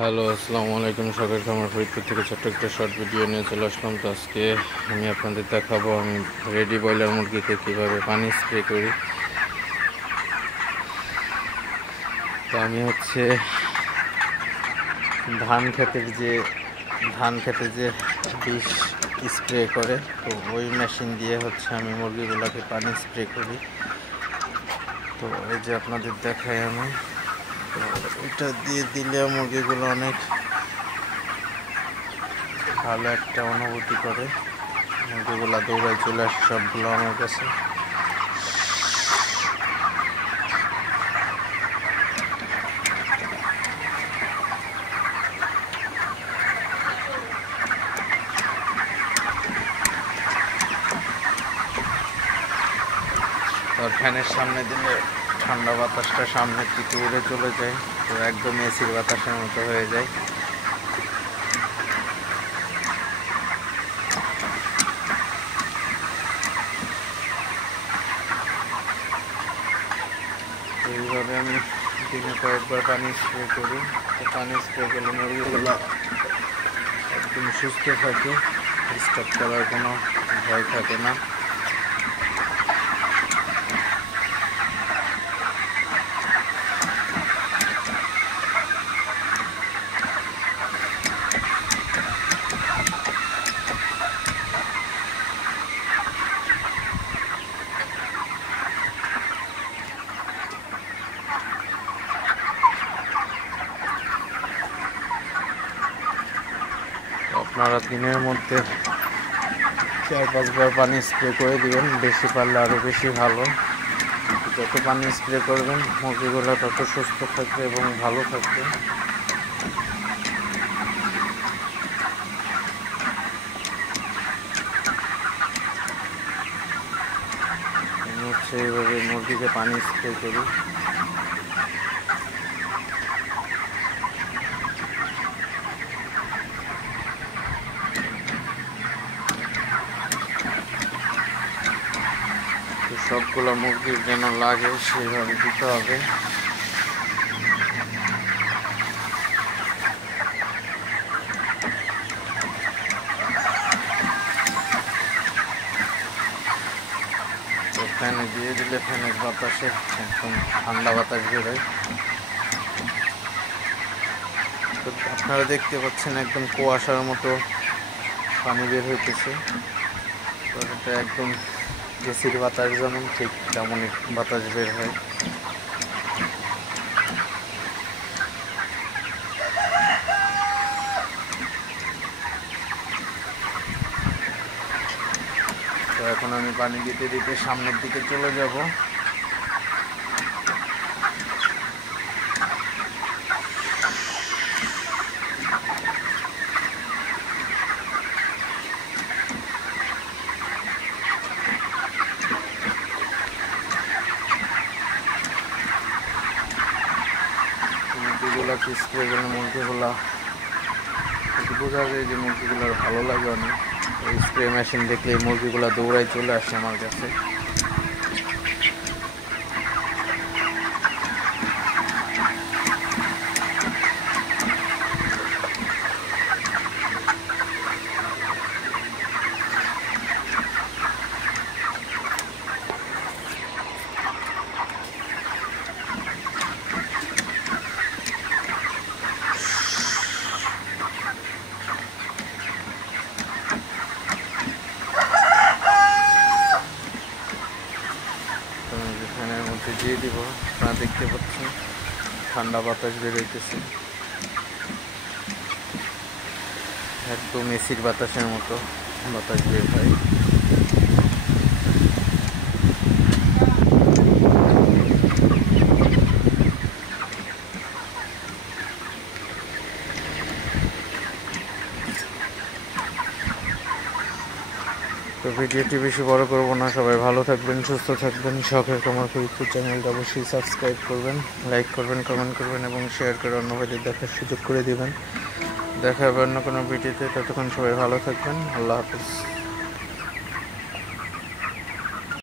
Hello, আসসালামু আলাইকুম। সবাইকে আমার ফরিদপুর থেকে ছোট্ট একটা শর্ট ভিডিও নিয়ে চলে আসলাম। তো আজকে আমি আপনাদের দেখাবো আমি রেডি ব্রয়লার মুরগিকে কীভাবে পানি স্প্রে করি। তো আমি ধান খেতে যে বিষ স্প্রে করে, তো ওই মেশিন দিয়ে আমি মুরগিগুলোকে পানি স্প্রে করি। তো এই যে আপনাদের দেখাই আমি, তো এটা দিয়ে দিলে মুরগিগুলো অনেক ভালো একটা অনুভূতি করে। মুরগিগুলো দৌড়ায় চলে আসে সবগুলো আমার কাছে। আর ফ্যানের সামনে দিলে ঠান্ডা বাতাসটা সামনের দিকে উড়ে চলে যায়, তো একদম এসির বাতাসের মতো হয়ে যায়। তো এইভাবে আমি দিনে কয়েকবার পানি স্প্রে করি। তো পানি স্প্রে করলে মুরগিগুলো একদম সুস্থ থাকে, ডিস্টার্ব করার কোনো ভয় থাকে না। আপনারা দিনের মধ্যে 4-5 বার পানি স্প্রে করে দিবেন, বেশি পারলে আরও বেশি ভালো। যত পানি স্প্রে করবেন মুরগিগুলো তত সুস্থ থাকবে এবং ভালো থাকবে। আমি এইভাবে মুরগিকে পানি স্প্রে করি। সবগুলো মুরগির যেন লাগে সেইভাবে দিতে হবে। তো ফ্যানে দিয়ে দিলে ফ্যানের বাতাসে একদম ঠান্ডা বাতাস বেরোয়। তো আপনারা দেখতে পাচ্ছেন একদম কুয়াশার মতো পানি বের হইতেছে। তো এটা একদম এসির বাতাস যেমন ঠিক তেমনই বাতাস বের হয়। তো এখন আমি পানি দিতে দিতে সামনের দিকে চলে যাব। মুরগিগুলোকে স্প্রে করলে মুরগিগুলা বোঝা যায় যে মুরগিগুলোর ভালো লাগে অনেক। এই স্প্রে মেশিন দেখলে এই মুরগিগুলো দৌড়ায় চলে আসে আমার কাছে। ফ্যানের মধ্যে দিয়ে দিব, আপনারা দেখতে পাচ্ছেন ঠান্ডা বাতাস বেরোইতেছে, একদম এসির বাতাসের মতো বাতাস বের হয়। তো ভিডিওটি বেশি বড় করব না, সবাই ভালো থাকবেন, সুস্থ থাকবেন। শখের খামার ফরিদপুর চ্যানেলটা অবশ্যই সাবস্ক্রাইব করবেন, লাইক করবেন, কমেন্ট করবেন এবং শেয়ার করে অন্য ভাইদের দেখার সুযোগ করে দেবেন। দেখা হবে অন্য কোনো ভিডিওতে। ততক্ষণ সবাই ভালো থাকবেন। আল্লাহ হাফিজ।